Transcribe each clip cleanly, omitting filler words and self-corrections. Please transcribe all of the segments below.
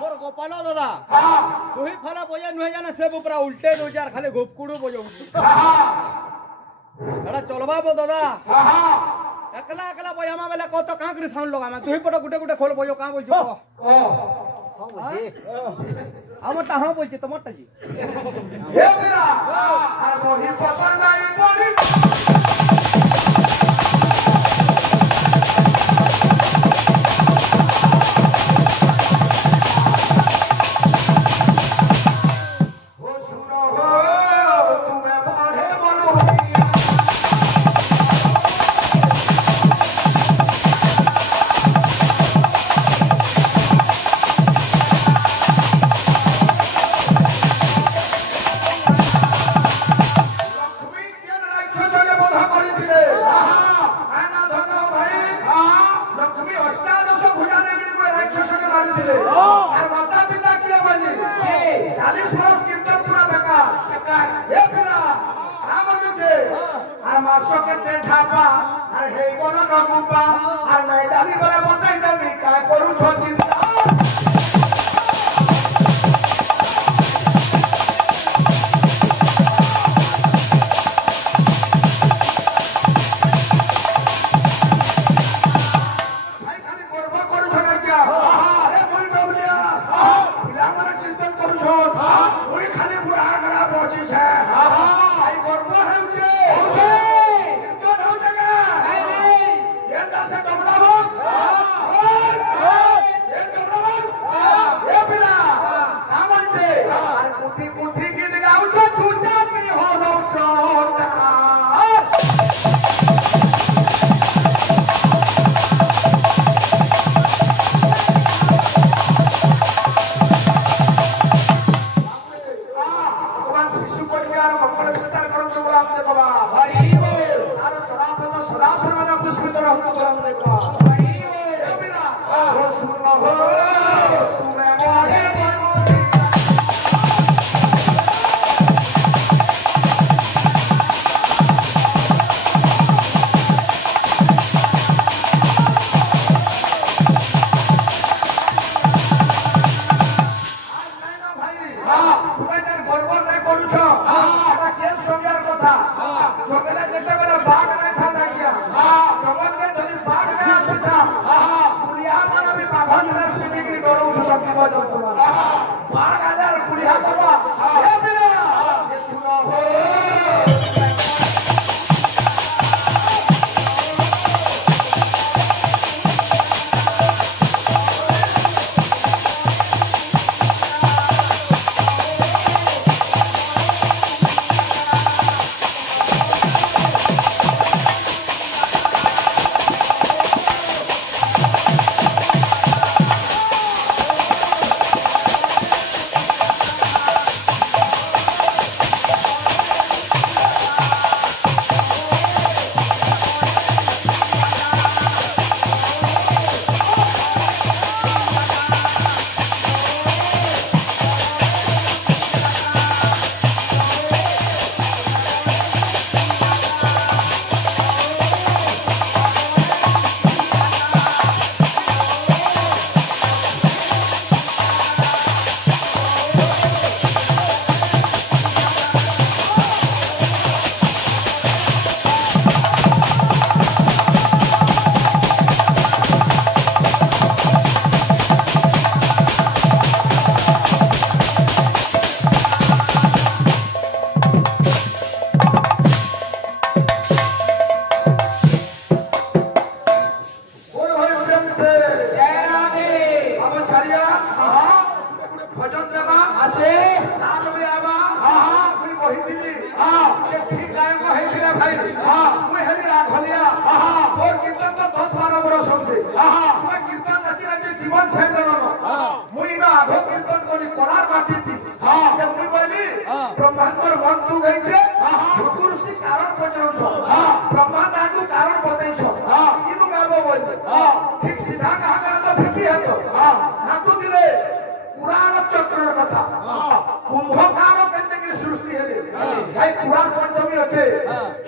मोर गोपाल दादा तू ही फला बजा नुहे जाना से पूरा उल्टे नो यार खाली घोपकुड़ू बजो एड़ा चलबा बो दादा एकला एकला बजामा बेला को तो कां करी साउंड लगा मैं तू ही पटो गुटे गुटे खोल बजो कां बोलछो हां बोलछे हमटा हां बोलछे तमटा जी हे मेरा आर मोहि पसंद आई मोहि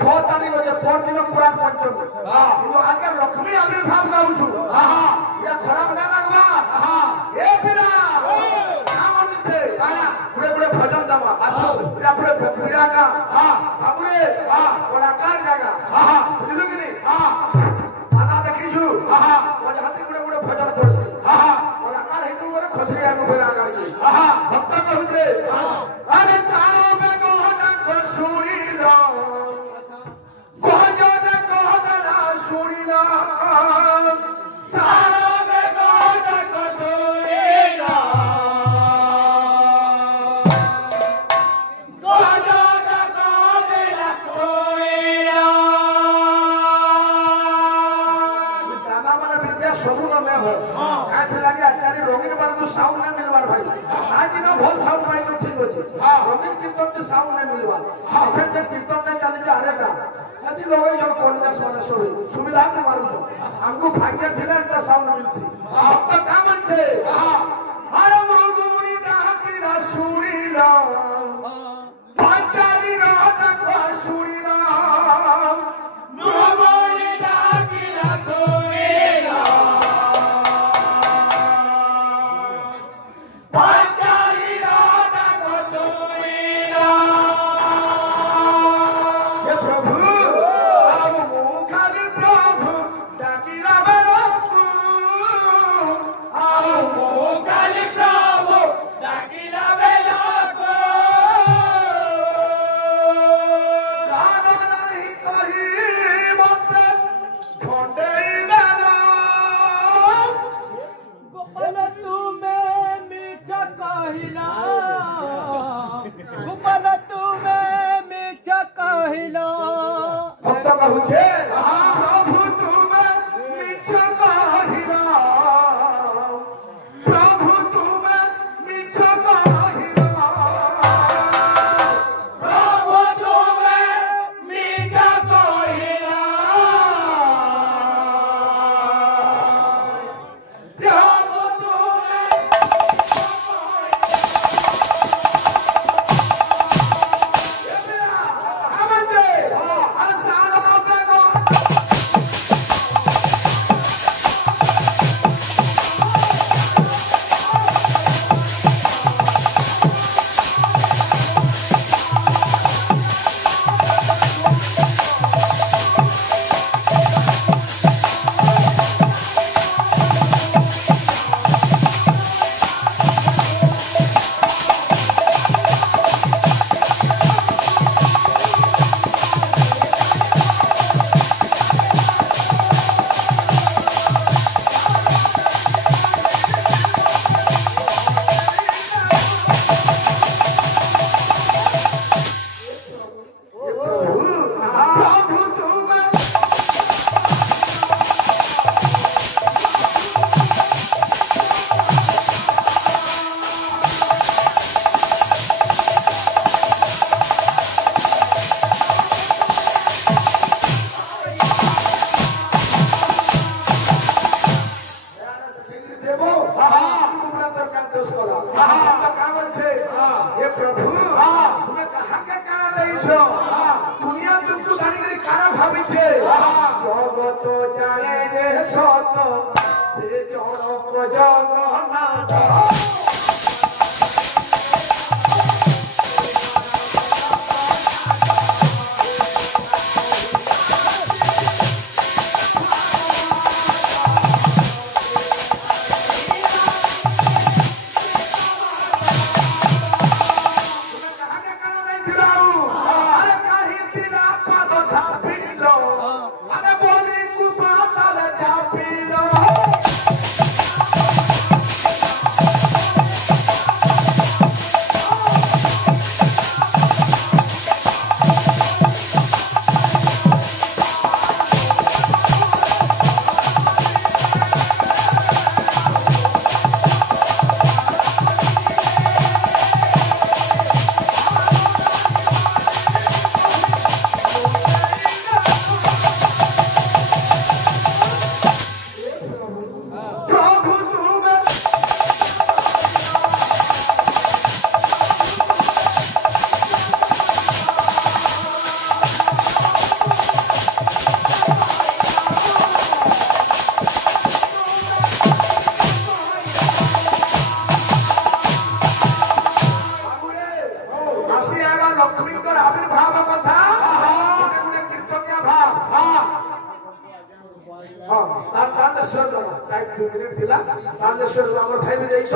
6 तारीख जे परदिन पुराण पंचमी किंतु आज लक्ष्मी आविर्भाव गाउछु इटा खराब ना लागबा ए पिला का मानुछे पुरे पुरे भजन दमा इटा पुरे बिरा का पुरे कलाकार जागा बुझलु कि नहीं आना देखिछु ओ हाथी पुरे पुरे भजन करसी कलाकार हेतु बोले खसरिया को बिरा करके भक्त कहउछे अरे सारो में गोहना को सुनी लो गोहना गोहना सुनी लो सारो में गोहना को सुनी लो गोहना गोहना सुनी लो गाना माने विद्या सबुन में हो काथे लागे आचार्य रोगिन बार को साउंड ना मिलवार भाई आज न भोल साउंड पाई तो ठीक होचे रोगिन कीर्तन के साउंड ना मिलवा फिर जब कीर्तन ने चले जा अरे बा अति लोग जो कोलदास वाला सोई सुविधा के मारू हमको भाग्य थिला त साउंड मिलसी अब तो का मन छे अरे मुरुगुनी डाकी ना सुनी लो पंचाली रात को सुनी लो मुरुगुनी डाकी ना सुनी लो पंचाली रात को सुनी लो ये प्रभु आओ मुखाली प्रभु डाकिला बेलकु आओ मुखाली प्रभु डाकिला बेलकु जानो नहीं कही मत खंडेई देलो गोपाल तुम्हें मीच कहिला गोपाल तुम्हें मीच कहिला भक्त कहूछे प्रभु तुमे मिछ कहिला प्रभु तुमे मिछ कहिला प्रभु तुमे मिछ कहिला प्रभु तुमे आमंदे असाला बेगो प्रभु तुमे देवो तुमरा तो का दोष कला तो का बोल छे हे प्रभु तुमे कहा के का देइछो दुनिया तुमको गानी कारा भाबी छे जगत जाने जे सत से जनक जगन्नाथ अरे काही थिला पाद थापिलो अरे बोली कुपाताल चापिलो 2 ମିନିଟ୍ ଥିଲା ବାଲେଶ୍ୱରରୁ ଆମର ଭାଇ ବି ଦେଇଛ